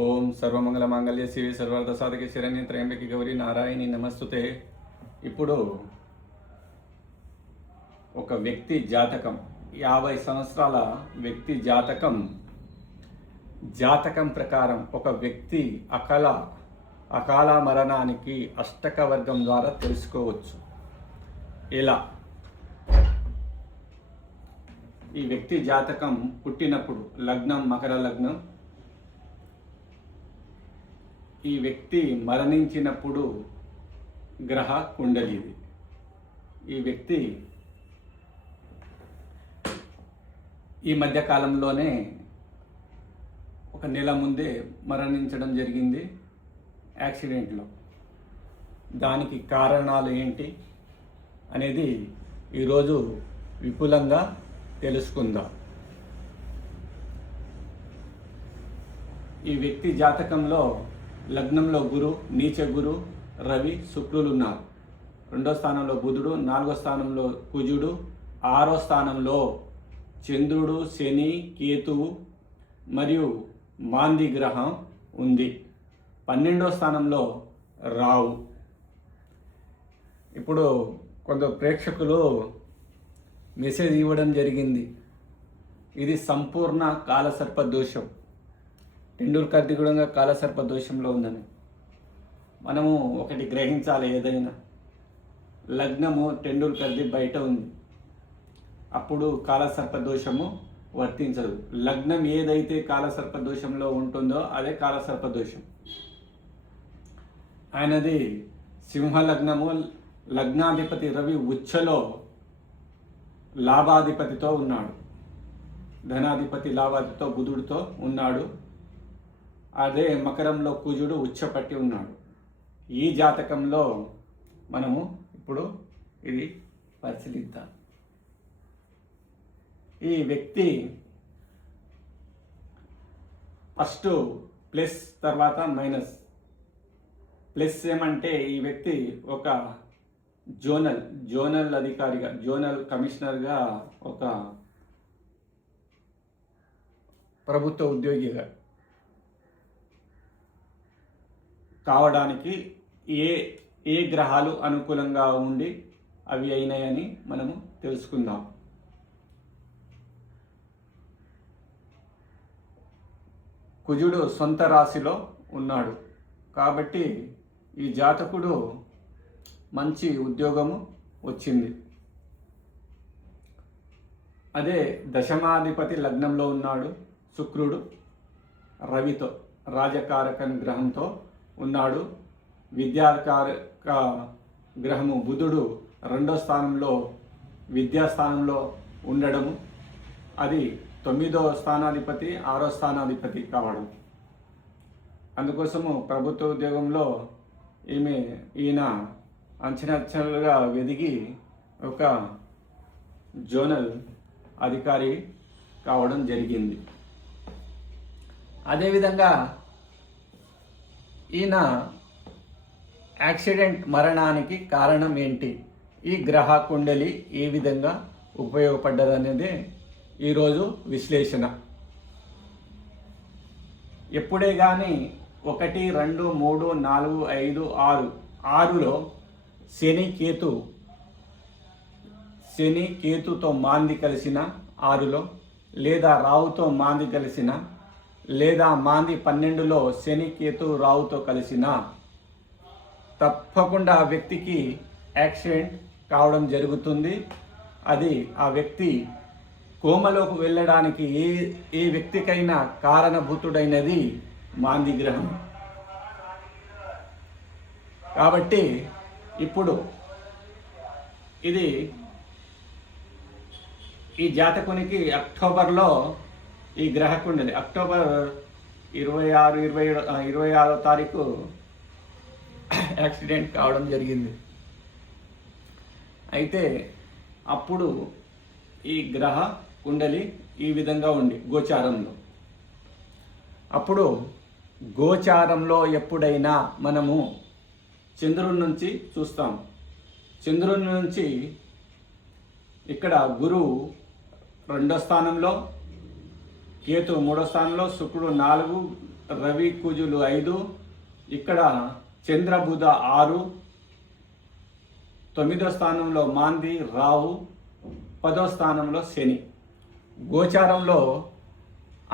ఓం సర్వమంగళ మాంగళ్య శివి సర్వార్థ సాధక శరణ్య త్రయంబకి గౌరి నారాయణి నమస్తుతే. ఇప్పుడు ఒక వ్యక్తి జాతకం యాభై సంవత్సరాల వ్యక్తి జాతకం జాతకం ప్రకారం ఒక వ్యక్తి అకల అకాల మరణానికి అష్టక వర్గం ద్వారా తెలుసుకోవచ్చు. ఎలా? ఈ వ్యక్తి జాతకం పుట్టినప్పుడు లగ్నం మకర లగ్నం ఈ వ్యక్తి మరణించినప్పుడు గ్రహ కుండలిది. ఈ వ్యక్తి ఈ మధ్య కాలంలోనే ఒక నెల ముందే మరణించడం జరిగింది యాక్సిడెంట్లో. దానికి కారణాలు ఏంటి అనేది ఈరోజు విపులంగా తెలుసుకుందాం. ఈ వ్యక్తి జాతకంలో లగ్నంలో గురు నీచ గురు రవి శుక్రులు ఉన్నారు రెండో స్థానంలో బుధుడు నాలుగో స్థానంలో కుజుడు ఆరో స్థానంలో చంద్రుడు శని కేతువు మరియు మాంది గ్రహం ఉంది. పన్నెండో స్థానంలో రావు. ఇప్పుడు కొంత ప్రేక్షకులు మెసేజ్ ఇవ్వడం జరిగింది. ఇది సంపూర్ణ కాలసర్ప దోషం టెండూల్కర్ది కూడా కాలసర్ప దోషంలో ఉందని. మనము ఒకటి గ్రహించాలి ఏదైనా. లగ్నము టెండూల్కర్ది బయట ఉంది. అప్పుడు కాలసర్ప దోషము వర్తించదు. లగ్నం ఏదైతే కాలసర్ప దోషంలో ఉంటుందో అదే కాలసర్ప దోషం. ఆయనది సింహ లగ్నము లగ్నాధిపతి రవి ఉచ్చలో లాభాధిపతితో ఉన్నాడు. ధనాధిపతి లాభాధిపతితో బుధుడితో ఉన్నాడు. అదే మకరంలో కుజుడు ఉచ్చపట్టి ఉన్నాడు. ఈ జాతకంలో మనము ఇప్పుడు ఇది పరిశీలిద్దాం. ఈ వ్యక్తి ఫస్ట్ ప్లస్ తర్వాత మైనస్. ప్లస్ ఏమంటే ఈ వ్యక్తి ఒక జోనల్ జోనల్ అధికారిగా జోనల్ కమిషనర్గా ఒక ప్రభుత్వ ఉద్యోగిగా కావడానికి ఏ ఏ గ్రహాలు అనుకూలంగా ఉండి అవి అయినాయని మనము తెలుసుకుందాం. కుజుడు సొంత రాశిలో ఉన్నాడు. కాబట్టి ఈ జాతకుడు మంచి ఉద్యోగము వచ్చింది. అదే దశమాధిపతి లగ్నంలో ఉన్నాడు శుక్రుడు రవితో రాజకారకన్ గ్రహంతో ఉన్నాడు. విద్యాకారక గ్రహము బుధుడు రెండో స్థానంలో విద్యాస్థానంలో ఉండడము. అది తొమ్మిదో స్థానాధిపతి ఆరో స్థానాధిపతి కావడం. అందుకోసము ప్రభుత్వ ఉద్యోగంలో ఈమె ఈయన అంచనంచలుగా వెదిగి ఒక జోనల్ అధికారి కావడం జరిగింది. అదేవిధంగా ఈయన యాక్సిడెంట్ మరణానికి కారణం ఏంటి? ఈ గ్రహ కుండలి ఏ విధంగా ఉపయోగపడ్డదనేది ఈరోజు విశ్లేషణ. ఎప్పుడే కానీ ఒకటి రెండు మూడు నాలుగు ఐదు ఆరు ఆరులో శని కేతు శని కేతుతో మాంది కలిసిన ఆరులో లేదా రావుతో మాంది కలిసిన లేదా మాంది పన్నెండులో శని కేతు రావుతో కలిసిన తప్పకుండా ఆ వ్యక్తికి యాక్సిడెంట్ కావడం జరుగుతుంది. అది ఆ వ్యక్తి కోమలోకి వెళ్ళడానికి ఏ ఏ వ్యక్తికైనా కారణభూతుడైనది మాంది గ్రహం. కాబట్టి ఇప్పుడు ఇది ఈ జాతకునికి అక్టోబర్లో ఈ గ్రహకుండలి. అక్టోబర్ ఇరవై ఆరు ఇరవై ఏడు ఇరవై ఆరో తారీఖు యాక్సిడెంట్ కావడం జరిగింది. అయితే అప్పుడు ఈ గ్రహ కుండలి ఈ విధంగా ఉంది గోచారంలో. అప్పుడు గోచారంలో ఎప్పుడైనా మనము చంద్రుడి నుంచి చూస్తాం. చంద్రుని నుంచి ఇక్కడ గురువు రెండో స్థానంలో కేతు మూడో స్థానంలో శుక్రుడు నాలుగు రవి కుజులు ఐదు ఇక్కడ చంద్రబుధ ఆరు తొమ్మిదో స్థానంలో మాంది రావు పదో స్థానంలో శని. గోచారంలో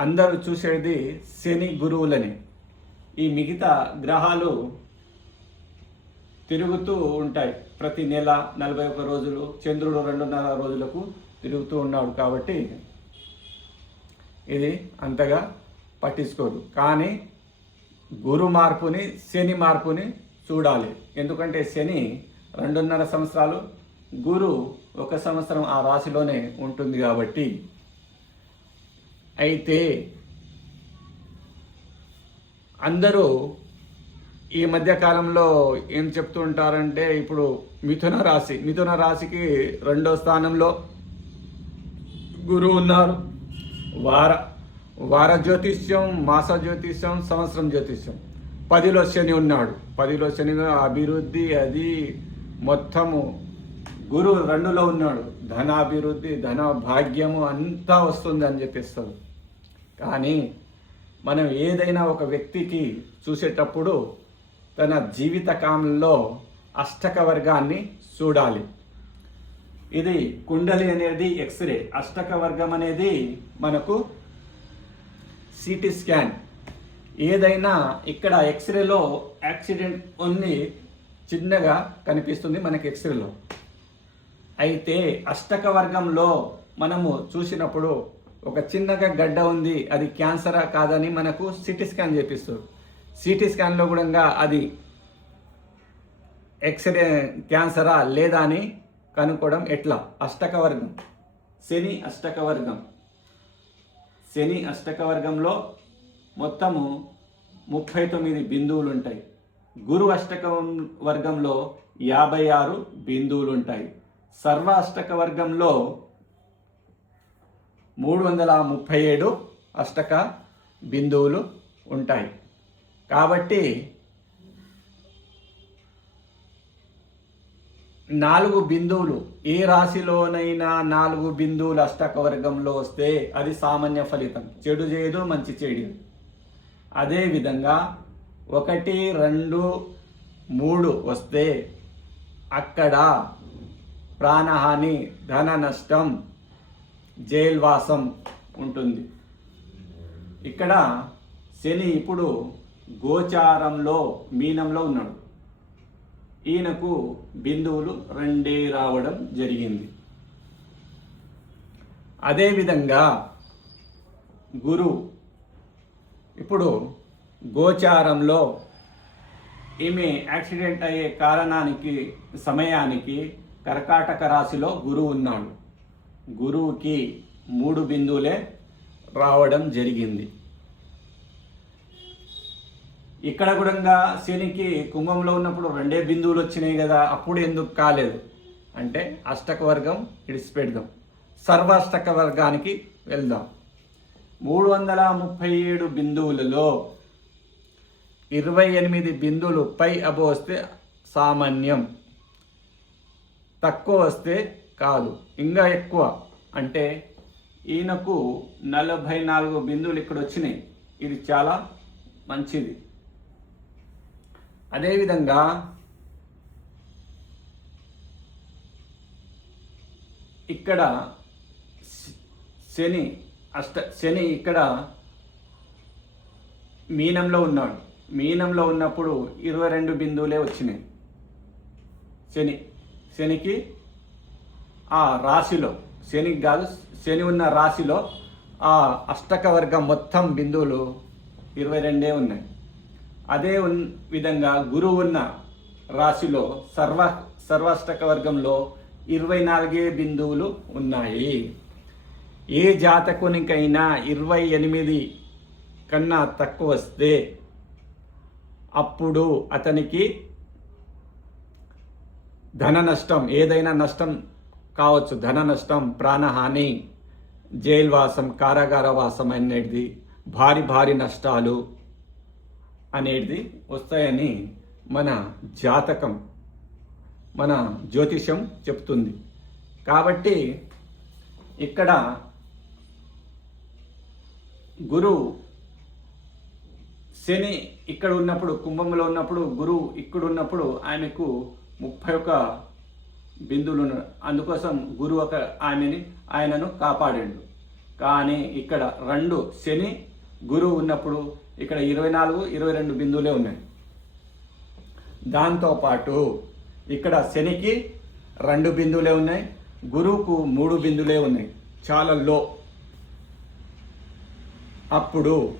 అందరూ చూసేది శని గురువులని. ఈ మిగతా గ్రహాలు తిరుగుతూ ఉంటాయి. ప్రతి నెల నలభై ఒక్క రోజులు చంద్రుడు రెండున్నర రోజులకు తిరుగుతూ ఉన్నాడు కాబట్టి ఇది అంతగా పట్టించుకోరు కానీ గురు మార్పుని శని మార్పుని చూడాలి. ఎందుకంటే శని రెండున్నర సంవత్సరాలు గురు ఒక సంవత్సరం ఆ రాశిలోనే ఉంటుంది కాబట్టి. అయితే అందరూ ఈ మధ్య కాలంలో ఏం చెప్తూ ఉంటారంటే ఇప్పుడు మిథున రాశి. మిథున రాశికి రెండో స్థానంలో గురువు ఉన్నారు. వార వార జ్యోతిష్యం మాస జ్యోతిష్యం సంవత్సరం జ్యోతిష్యం. పదిలో శని ఉన్నాడు. పదిలో శని అభివృద్ధి అది మొత్తము గురు రెండులో ఉన్నాడు. ధనాభివృద్ధి ధన భాగ్యము అంతా వస్తుంది అని చెప్పిస్తారు కానీ మనం ఏదైనా ఒక వ్యక్తికి చూసేటప్పుడు తన జీవిత కాలంలో అష్టక వర్గాన్ని చూడాలి. ఇది కుండలి అనేది ఎక్స్రే అష్టక వర్గం అనేది మనకు సిటీ స్కాన్ ఏదైనా ఇక్కడ ఎక్స్రేలో యాక్సిడెంట్ ఉంది చిన్నగా కనిపిస్తుంది మనకి ఎక్స్రేలో అయితే అష్టక వర్గంలో మనము చూసినప్పుడు ఒక చిన్నగా గడ్డ ఉంది అది క్యాన్సరా కాదని మనకు సిటీ స్కాన్ చేపిస్తారు సిటీ స్కాన్లో కూడా అది ఎక్స్రే క్యాన్సరా లేదా అని కనుక్కోవడం ఎట్లా? అష్టక వర్గం. శని అష్టక వర్గం. శని అష్టక వర్గంలో మొత్తము ముప్పై తొమ్మిది బిందువులు ఉంటాయి గురు అష్టక వర్గంలో యాభై ఆరు బిందువులు ఉంటాయి సర్వ అష్టక వర్గంలో మూడు వందల ముప్పై ఏడు అష్టక బిందువులు ఉంటాయి. కాబట్టి నాలుగు బిందువులు. ఏ రాశిలోనైనా నాలుగు బిందువులు అష్టకవర్గంలో వస్తే అది సామాన్య ఫలితం. చెడు చేయదు మంచి చెడు. అదేవిధంగా ఒకటి రెండు మూడు వస్తే అక్కడ ప్రాణహాని ధన నష్టం జైల్వాసం ఉంటుంది. ఇక్కడ శని ఇప్పుడు గోచారంలో మీనంలో ఉన్నాడు. ఈయనకు బిందువులు రెండే రావడం జరిగింది. అదేవిధంగా గురు ఇప్పుడు గోచారంలో ఈమె యాక్సిడెంట్ అయ్యే కారణానికి సమయానికి కర్కాటక రాశిలో గురువు ఉన్నాడు. గురువుకి మూడు బిందువులే రావడం జరిగింది. ఇక్కడ కూడా శనికి కుంభంలో ఉన్నప్పుడు రెండే బిందువులు వచ్చినాయి కదా అప్పుడు ఎందుకు కాలేదు? అంటే అష్టక వర్గం ఇడిచిపెడదాం సర్వాష్టక వర్గానికి వెళ్దాం. మూడు వందల ముప్పై ఏడు బిందువులలో ఇరవై ఎనిమిది బిందువులు పై అబో వస్తే సామాన్యం తక్కువ వస్తే కాదు ఇంకా ఎక్కువ. అంటే ఈయనకు నలభై నాలుగు బిందువులు ఇక్కడ వచ్చినాయి. ఇది చాలా మంచిది. అదేవిధంగా ఇక్కడ శని అష్ట శని ఇక్కడ మీనంలో ఉన్నాడు. మీనంలో ఉన్నప్పుడు ఇరవై రెండు బిందువులే వచ్చినాయి. శని శనికి ఆ రాశిలో శనికి కాదు శని ఉన్న రాశిలో ఆ అష్టక వర్గం మొత్తం బిందువులు ఇరవై రెండే ఉన్నాయి. అదే విధంగా గురువు ఉన్న రాశిలో సర్వ సర్వాష్టక వర్గంలో ఇరవై నాలుగే బిందువులు ఉన్నాయి. ఏ జాతకునికైనా ఇరవై ఎనిమిది కన్నా తక్కువ వస్తే అప్పుడు అతనికి ధన నష్టం ఏదైనా నష్టం కావచ్చు. ధన నష్టం ప్రాణహాని జైల్వాసం కారాగార వాసం అనేది భారీ భారీ నష్టాలు అనేది వస్తాయని మన జాతకం మన జ్యోతిషం చెప్తుంది. కాబట్టి ఇక్కడ గురు శని ఇక్కడ ఉన్నప్పుడు కుంభంలో ఉన్నప్పుడు గురువు ఇక్కడ ఉన్నప్పుడు ఆయనకు ముప్పై ఒక బిందువులు అందుకోసం గురువు ఒక ఆమెని ఆయనను కాపాడాడు. కానీ ఇక్కడ రెండు శని గురువు ఉన్నప్పుడు ఇక్కడ ఇరవై నాలుగు ఇరవై రెండు బిందువులే ఉన్నాయి. దాంతోపాటు ఇక్కడ శనికి రెండు బిందువులే ఉన్నాయి గురువుకు మూడు బిందువులే ఉన్నాయి. చాలా లో. అప్పుడు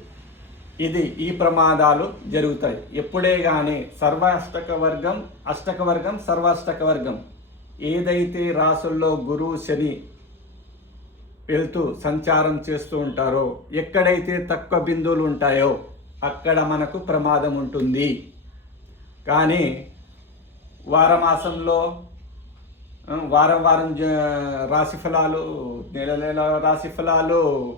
ఇది ఈ ప్రమాదాలు జరుగుతాయి. ఎప్పుడే కానీ సర్వాష్టక వర్గం అష్టక వర్గం సర్వాష్టక వర్గం. ఏదైతే రాసుల్లో గురువు శని వెళ్తూ సంచారం చేస్తూ ఉంటారో ఎక్కడైతే తక్కువ బిందువులు ఉంటాయో అక్కడ మనకు ప్రమాదం ఉంటుంది. కానీ వారమాసంలో వారం వారం జ- రాశి ఫలాలు నెల నెల రాశి ఫలాలు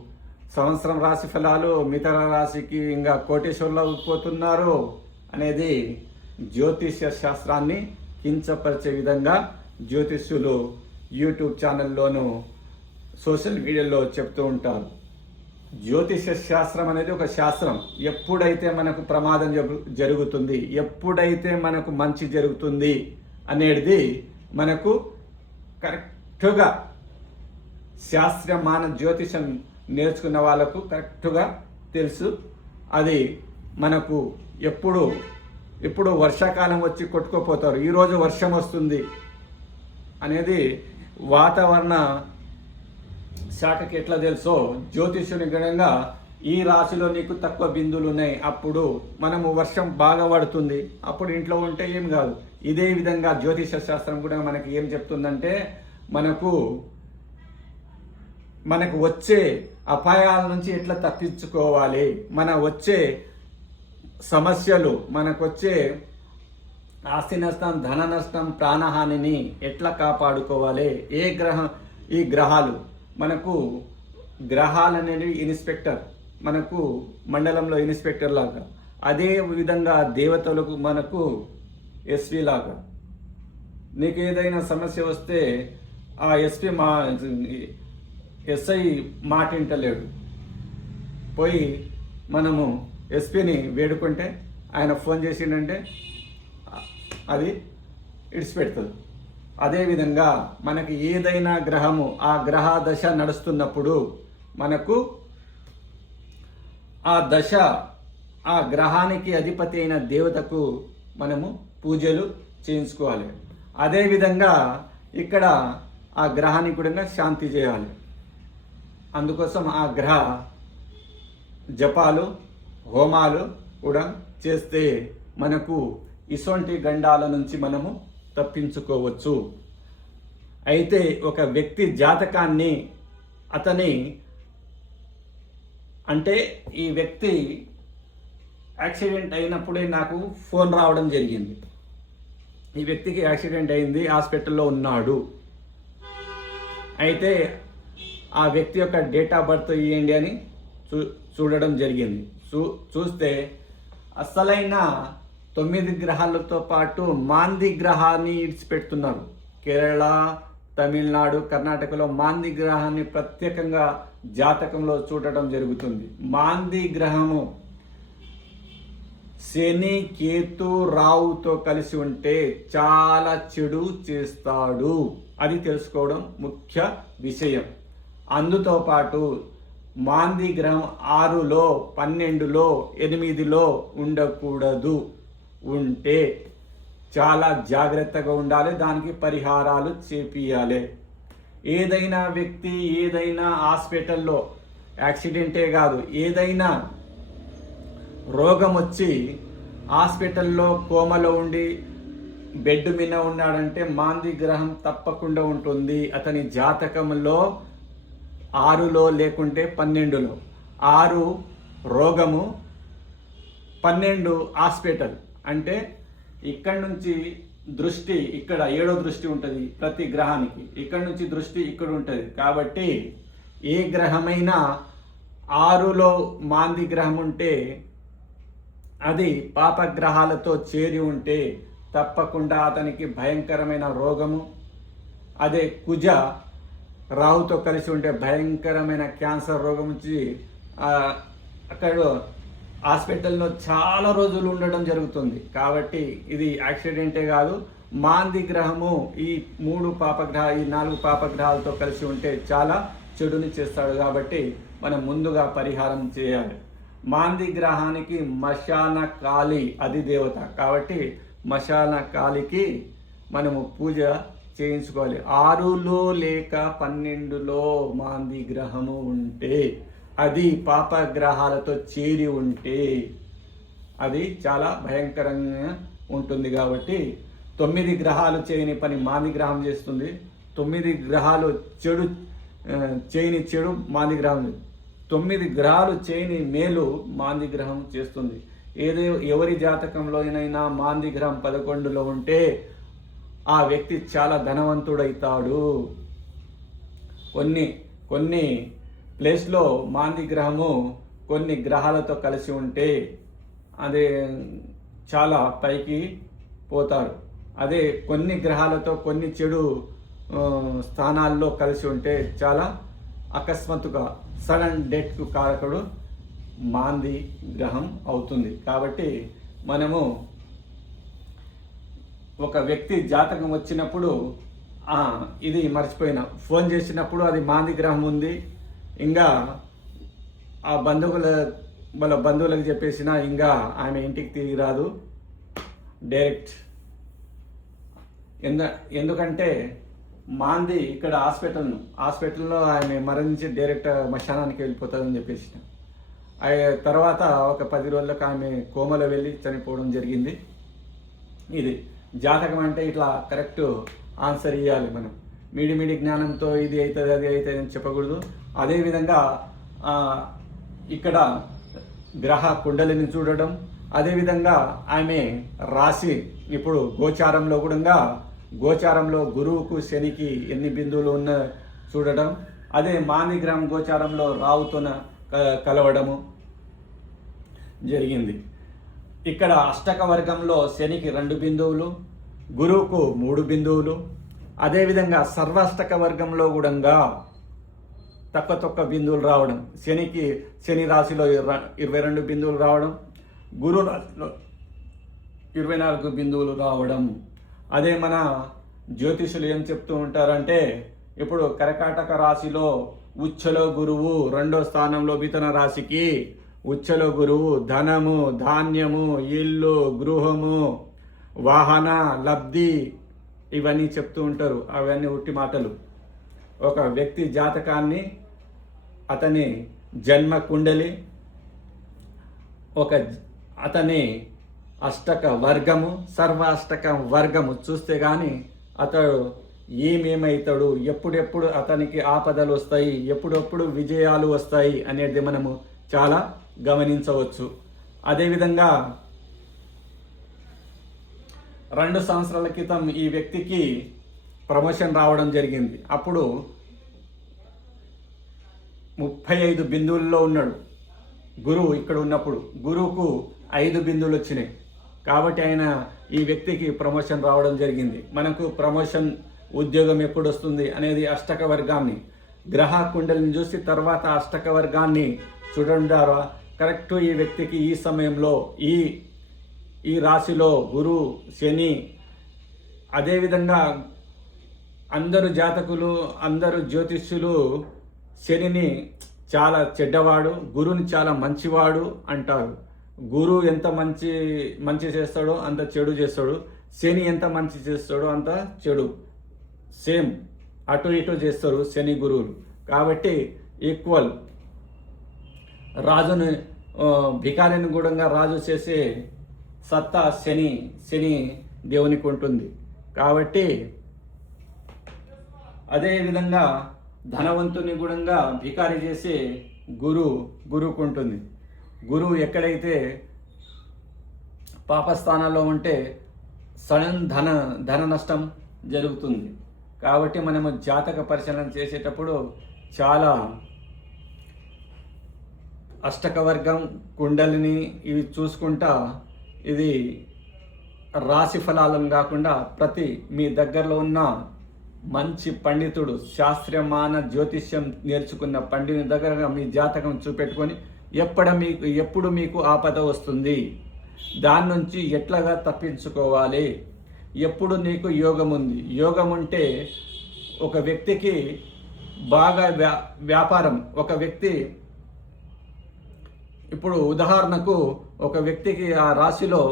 సంవత్సరం రాశి ఫలాలు మిగతా రాశికి ఇంకా కోటేశ్వర్లో పోతున్నారు అనేది జ్యోతిష్య శాస్త్రాన్ని కించపరిచే విధంగా జ్యోతిష్యులు యూట్యూబ్ ఛానల్లోనూ సోషల్ మీడియాలో చెప్తూ ఉంటారు. జ్యోతిష శాస్త్రం అనేది ఒక శాస్త్రం. ఎప్పుడైతే మనకు ప్రమాదం జరుగుతుంది ఎప్పుడైతే మనకు మంచి జరుగుతుంది అనేది మనకు కరెక్ట్గా శాస్త్రమాన జ్యోతిషం నేర్చుకున్న వాళ్ళకు కరెక్ట్గా తెలుసు. అది మనకు ఎప్పుడు ఎప్పుడు వర్షాకాలం వచ్చి కొట్టుకోపోతారు. ఈరోజు వర్షం వస్తుంది అనేది వాతావరణ శాఖకి ఎట్లా తెలుసో జ్యోతిష్యుని గణంగా ఈ రాశిలో నీకు తక్కువ బిందువులు ఉన్నాయి. అప్పుడు మనము వర్షం బాగా పడుతుంది. అప్పుడు ఇంట్లో ఉంటే ఏం కాదు. ఇదే విధంగా జ్యోతిష శాస్త్రం కూడా మనకి ఏం చెప్తుందంటే మనకు మనకు వచ్చే అపాయాల నుంచి ఎట్లా తప్పించుకోవాలి? మన వచ్చే సమస్యలు మనకు వచ్చే ఆస్తి నష్టం ధన నష్టం ప్రాణహానిని ఎట్లా కాపాడుకోవాలి? ఏ గ్రహం ఈ గ్రహాలు మనకు గ్రహాలు అనేవి ఇన్స్పెక్టర్ మనకు మండలంలో ఇన్స్పెక్టర్ లాగా అదే విధంగా దేవతలకు మనకు ఎస్వి లాగా. నీకు ఏదైనా సమస్య వస్తే ఆ ఎస్పీ మా ఎస్ఐ మాట వింటలేడు పోయి మనము ఎస్పీని వేడుకుంటే ఆయన ఫోన్ చేసిండంటే అది ఇడిచిపెడుతుంది. అదేవిధంగా మనకి ఏదైనా గ్రహము ఆ గ్రహ దశ నడుస్తున్నప్పుడు మనకు ఆ దశ ఆ గ్రహానికి అధిపతి అయిన దేవతకు మనము పూజలు చేయించుకోవాలి. అదేవిధంగా ఇక్కడ ఆ గ్రహానికి కూడా శాంతి చేయాలి. అందుకోసం ఆ గ్రహ జపాలు హోమాలు కూడా చేస్తే మనకు ఇసొంటి గండాల నుంచి మనము తప్పించుకోవచ్చు. అయితే ఒక వ్యక్తి జాతకాన్ని అతని అంటే ఈ వ్యక్తి యాక్సిడెంట్ అయినప్పుడే నాకు ఫోన్ రావడం జరిగింది. ఈ వ్యక్తికి యాక్సిడెంట్ అయింది హాస్పిటల్లో ఉన్నాడు. అయితే ఆ వ్యక్తి యొక్క డేట్ ఆఫ్ బర్త్ ఇవ్వండి అని చూ చూడడం జరిగింది. చూ చూస్తే అసలైన తొమ్మిది గ్రహాలతో పాటు మాంది గ్రహాన్ని ఇడిచిపెడుతున్నారు. కేరళ తమిళనాడు కర్ణాటకలో మాంది గ్రహాన్ని ప్రత్యేకంగా జాతకంలో చూడటం జరుగుతుంది. మాంది గ్రహము శని కేతు రావుతో కలిసి ఉంటే చాలా చెడు చేస్తాడు. అది తెలుసుకోవడం ముఖ్య విషయం. అందుతో పాటు మాంది గ్రహం ఆరులో పన్నెండులో ఎనిమిదిలో ఉండకూడదు. ఉంటే చాలా జాగ్రత్తగా ఉండాలి దానికి పరిహారాలు చేపియాలి ఏదైనా వ్యక్తి ఏదైనా హాస్పిటల్లో యాక్సిడెంటే కాదు ఏదైనా రోగం వచ్చి హాస్పిటల్లో కోమలో ఉండి బెడ్ మీద ఉన్నాడంటే మాంది గ్రహం తప్పకుండా ఉంటుంది. అతని జాతకంలో ఆరులో లేకుంటే పన్నెండులో. ఆరు రోగము పన్నెండు హాస్పిటల్. అంటే ఇక్కడ నుంచి దృష్టి ఇక్కడ ఏడో దృష్టి ఉంటుంది ప్రతి గ్రహానికి. ఇక్కడ నుంచి దృష్టి ఇక్కడ ఉంటుంది. కాబట్టి ఏ గ్రహమైనా ఆరులో మాంది గ్రహం ఉంటే అది పాపగ్రహాలతో చేరి ఉంటే తప్పకుండా అతనికి భయంకరమైన రోగము అదే కుజ రాహుతో కలిసి ఉంటే భయంకరమైన క్యాన్సర్ రోగం వచ్చి అక్కడ హాస్పిటల్లో చాలా రోజులు ఉండడం జరుగుతుంది. కాబట్టి ఇది యాక్సిడెంటే కాదు మాంది గ్రహము ఈ మూడు పాపగ్రహ ఈ నాలుగు పాపగ్రహాలతో కలిసి ఉంటే చాలా చెడుని చేస్తాడు కాబట్టి మనం ముందుగా పరిహారం చేయాలి. మాంది గ్రహానికి మశాన కాళి అది దేవత. కాబట్టి మశాన కాళికి మనము పూజ చేయించుకోవాలి. ఆరులో లేక పన్నెండులో మాంది గ్రహము ఉంటే అది పాపగ్రహాలతో చేరి ఉంటే అది చాలా భయంకరంగా ఉంటుంది కాబట్టి తొమ్మిది గ్రహాలు చేయని పని మాంది గ్రహం చేస్తుంది. తొమ్మిది గ్రహాలు చెడు చేయని చెడు మాంది గ్రహం తొమ్మిది గ్రహాలు చేయని మేలు మాంది గ్రహం చేస్తుంది. ఏదో ఎవరి జాతకంలో అయినా మాంది గ్రహం పదకొండులో ఉంటే ఆ వ్యక్తి చాలా ధనవంతుడైతాడు. కొన్ని కొన్ని ప్లేస్లో మాంది గ్రహము కొన్ని గ్రహాలతో కలిసి ఉంటే అదే చాలా పైకి పోతారు. అదే కొన్ని గ్రహాలతో కొన్ని చెడు స్థానాల్లో కలిసి ఉంటే చాలా అకస్మాత్తుగా సడన్ డెత్కు కారకుడు మాంది గ్రహం అవుతుంది. కాబట్టి మనము ఒక వ్యక్తి జాతకం వచ్చినప్పుడు ఇది మర్చిపోయినా. ఫోన్ చేసినప్పుడు అది మాంది గ్రహం ఉంది ఇంకా ఆ బంధువుల వాళ్ళ బంధువులకు చెప్పేసిన ఇంకా ఆమె ఇంటికి తిరిగి రాదు. డైరెక్ట్ ఎందు ఎందుకంటే మాంది ఇక్కడ హాస్పిటల్ హాస్పిటల్లో ఆమె మరణించి డైరెక్ట్ మశానానికి వెళ్ళిపోతుందని చెప్పేసిన. ఆ తర్వాత ఒక పది రోజులకు ఆమె కోమలో వెళ్ళి చనిపోవడం జరిగింది. ఇది జాతకం అంటే ఇట్లా కరెక్ట్ ఆన్సర్ ఇవ్వాలి మనం. మీడి మీడి జ్ఞానంతో ఇది అవుతుంది అది అవుతుంది అని చెప్పకూడదు. అదేవిధంగా ఇక్కడ గ్రహ కుండలిని చూడడం అదేవిధంగా ఆమె రాశి ఇప్పుడు గోచారంలో కూడా గోచారంలో గురువుకు శనికి ఎన్ని బిందువులు ఉన్న చూడడం అదే మానిగ్రామ్ గోచారంలో రావుతున్న క- కలవడము జరిగింది. ఇక్కడ అష్టక వర్గంలో శనికి రెండు బిందువులు గురువుకు మూడు బిందువులు అదేవిధంగా సర్వాష్టక వర్గంలో కూడా తక్కువ తక్కువ బిందువులు రావడం. శనికి శని రాశిలో ఇరవై రెండు బిందువులు రావడం. గురు రాశిలో ఇరవై నాలుగు బిందువులు రావడం. అదే మన జ్యోతిషులు ఏం చెప్తూ ఉంటారంటే ఇప్పుడు కరకాటక రాశిలో ఉచ్చలో గురువు రెండో స్థానంలో మిథున రాశికి ఉచ్చలో గురువు ధనము ధాన్యము ఇల్లు గృహము వాహన లబ్ధి ఇవన్నీ చెప్తూ ఉంటారు. అవన్నీ ఉట్టి మాటలు. ఒక వ్యక్తి జాతకాన్ని అతని జన్మ కుండలి ఒక అతని అష్టక వర్గము సర్వాష్టక వర్గము చూస్తే కానీ అతడు ఏమేమవుతాడు ఎప్పుడెప్పుడు అతనికి ఆపదలు వస్తాయి ఎప్పుడెప్పుడు విజయాలు వస్తాయి అనేది మనము చాలా గమనించవచ్చు. అదేవిధంగా రెండు సంవత్సరాల క్రితం ఈ వ్యక్తికి ప్రమోషన్ రావడం జరిగింది. అప్పుడు ముప్పై ఐదు బిందువుల్లో ఉన్నాడు. గురువు ఇక్కడ ఉన్నప్పుడు. గురువుకు ఐదు బిందువులు వచ్చినాయి. కాబట్టి ఆయన ఈ వ్యక్తికి ప్రమోషన్ రావడం జరిగింది. మనకు ప్రమోషన్ ఉద్యోగం ఎప్పుడు వస్తుంది అనేది అష్టక వర్గాన్ని. గ్రహ కుండలిని చూసి తర్వాత అష్టక వర్గాన్ని చూడడం ద్వారా కరెక్ట్ ఈ వ్యక్తికి ఈ సమయంలో ఈ ఈ రాశిలో గురు శని అదేవిధంగా అందరు జాతకులు అందరు జ్యోతిష్యులు శనిని చాలా చెడ్డవాడు గురువుని చాలా మంచివాడు అంటారు. గురు ఎంత మంచి మంచి చేస్తాడో అంత చెడు చేస్తాడు. శని ఎంత మంచి చేస్తాడో అంత చెడు. సేమ్ అటు ఇటు చేస్తారు శని గురువులు. కాబట్టి ఈక్వల్ రాజుని భికారిని కూడా రాజు చేసే సత్తా శని శని దేవునికి ఉంటుంది. కాబట్టి అదేవిధంగా ధనవంతుని గుణంగా భికారి చేసే గురు గురువుకు ఉంటుంది గురువు ఎక్కడైతే పాపస్థానాల్లో ఉంటే సడన్ ధన ధన నష్టం జరుగుతుంది. కాబట్టి మనము జాతక పరిశీలన చేసేటప్పుడు చాలా అష్టక వర్గం కుండలిని ఇవి చూసుకుంటా ఇది రాశి ఫలాలను కాకుండా ప్రతి మీ దగ్గరలో ఉన్న మంచి పండితుడు శాస్త్రమాన జ్యోతిష్యం నేర్చుకున్న పండితుని దగ్గర మీ జాతకం చూపెట్టుకొని ఎప్పుడ మీకు ఎప్పుడు మీకు ఆపద వస్తుంది? దాని నుంచి ఎట్లాగా తప్పించుకోవాలి? ఎప్పుడు నీకు యోగం ఉంది యోగం ఉంటే ఒక వ్యక్తికి బాగా వ్యా వ్యాపారం ఒక వ్యక్తి ఇప్పుడు ఉదాహరణకు ఒక వ్యక్తికి ఆ రాశిలో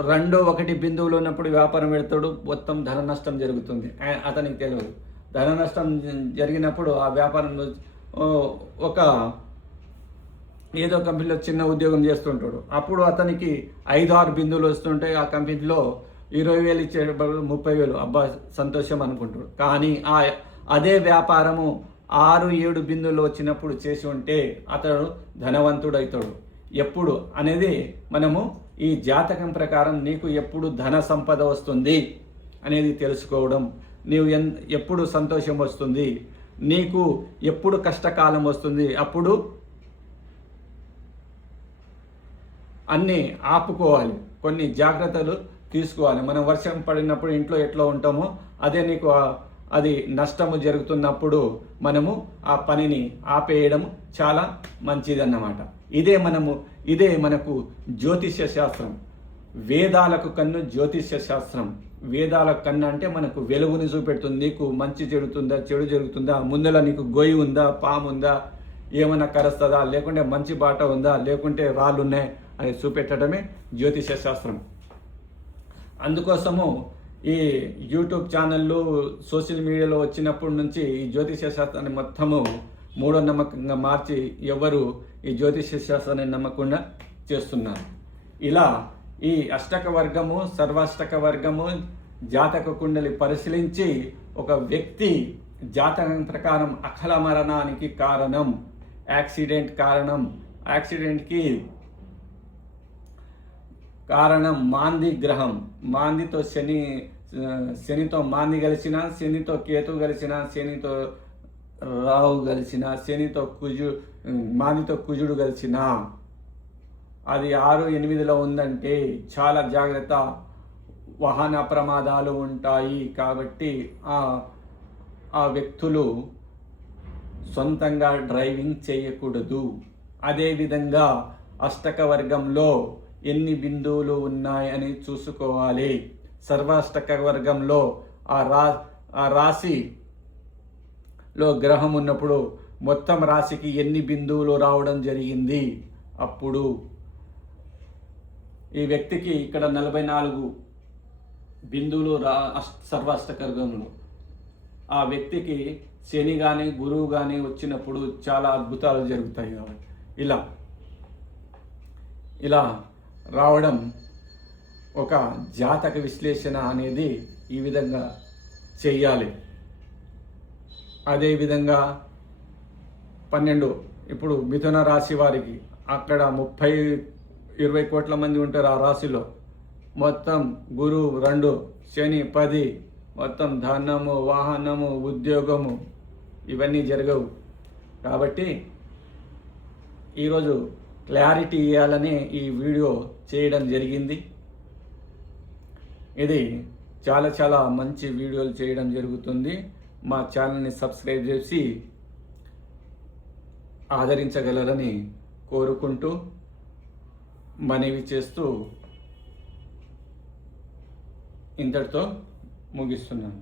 రెండో ఒకటి బిందువులు ఉన్నప్పుడు వ్యాపారం పెడతాడు మొత్తం ధన నష్టం జరుగుతుంది. అతనికి తెలియదు. ధన నష్టం జరిగినప్పుడు ఆ వ్యాపారంలో ఒక ఏదో కంపెనీలో చిన్న ఉద్యోగం చేస్తుంటాడు. అప్పుడు అతనికి ఐదు ఆరు బిందువులు వస్తుంటాయి. ఆ కంపెనీలో ఇరవై వేలు ఇచ్చే ముప్పై వేలు. అబ్బా సంతోషం అనుకుంటాడు. కానీ ఆ అదే వ్యాపారము ఆరు ఏడు బిందువులు వచ్చినప్పుడు చేసి ఉంటే అతడు ధనవంతుడు అవుతాడు ఎప్పుడు? అనేది మనము ఈ జాతకం ప్రకారం నీకు ఎప్పుడు ధన సంపద వస్తుంది అనేది తెలుసుకోవడం నీవు ఎన్ ఎప్పుడు సంతోషం వస్తుంది నీకు ఎప్పుడు కష్టకాలం వస్తుంది అప్పుడు అన్నీ ఆపుకోవాలి. కొన్ని జాగ్రత్తలు తీసుకోవాలి. మనం వర్షం పడినప్పుడు ఇంట్లో ఎట్లా ఉంటామో అదే నీకు అది నష్టము జరుగుతున్నప్పుడు మనము ఆ పనిని ఆపేయడం చాలా మంచిదన్నమాట. ఇదే మనము ఇదే మనకు జ్యోతిష్య శాస్త్రం. వేదాలకు కన్ను జ్యోతిష్య శాస్త్రం. వేదాల కన్ను అంటే మనకు వెలుగుని చూపెడుతుంది నీకు మంచి జరుగుతుందా చెడు జరుగుతుందా ముందర నీకు గొయ్యి ఉందా పాము ఉందా ఏమైనా కరుస్తుందా లేకుంటే మంచి బాట ఉందా లేకుంటే రాళ్ళు ఉన్నాయి అని చూపెట్టడమే జ్యోతిష శాస్త్రం. అందుకోసము ఈ యూట్యూబ్ ఛానళ్ళు సోషల్ మీడియాలో వచ్చినప్పటి నుంచి ఈ జ్యోతిష శాస్త్రాన్ని మొత్తము మూఢనమ్మకంగా మార్చి ఎవరు ఈ జ్యోతిష శాస్త్రాన్ని నమ్మకుండా చేస్తున్నారు. ఇలా ఈ అష్టక వర్గము సర్వాష్టక వర్గము జాతక కుండలి పరిశీలించి ఒక వ్యక్తి జాతకం ప్రకారం అఖల మరణానికి కారణం యాక్సిడెంట్ కారణం యాక్సిడెంట్కి కారణం మాంది గ్రహం. మాందితో శని శనితో మాంది కలిసిన శనితో కేతు కలిసిన శనితో రాహు కలిసిన శనితో కుజు మానితో కుజుడు కలిసిన అది ఆరు ఎనిమిదిలో ఉందంటే చాలా జాగ్రత్త. వాహన ప్రమాదాలు ఉంటాయి కాబట్టి ఆ ఆ వ్యక్తులు సొంతంగా డ్రైవింగ్ చేయకూడదు. అదేవిధంగా అష్టక వర్గంలో ఎన్ని బిందువులు ఉన్నాయని చూసుకోవాలి. సర్వాష్టక వర్గంలో ఆ రా ఆ రాశి లో గ్రహం ఉన్నప్పుడు మొత్తం రాశికి ఎన్ని బిందువులు రావడం జరిగింది? అప్పుడు ఈ వ్యక్తికి ఇక్కడ నలభై నాలుగు బిందువులు రా అష్ట ఆ వ్యక్తికి శని కానీ గురువు కానీ వచ్చినప్పుడు చాలా అద్భుతాలు జరుగుతాయి కాబట్టి. ఇలా ఇలా రావడం ఒక జాతక విశ్లేషణ అనేది ఈ విధంగా చెయ్యాలి. అదేవిధంగా పన్నెండు. ఇప్పుడు మిథున రాశి వారికి అక్కడ ముప్పై ఇరవై కోట్ల మంది ఉంటారు ఆ రాశిలో. మొత్తం గురువు రెండు శని పది మొత్తం ధనము వాహనము ఉద్యోగము ఇవన్నీ జరగవు. కాబట్టి ఈరోజు క్లారిటీ ఇవ్వాలని ఈ వీడియో చేయడం జరిగింది. ఇది చాలా చాలా మంచి వీడియోలు చేయడం జరుగుతుంది. మా ఛానల్ని సబ్స్క్రైబ్ చేసి ఆదరించగలరని కోరుకుంటూ మనవి చేస్తూ ఇంతటితో ముగిస్తున్నాను.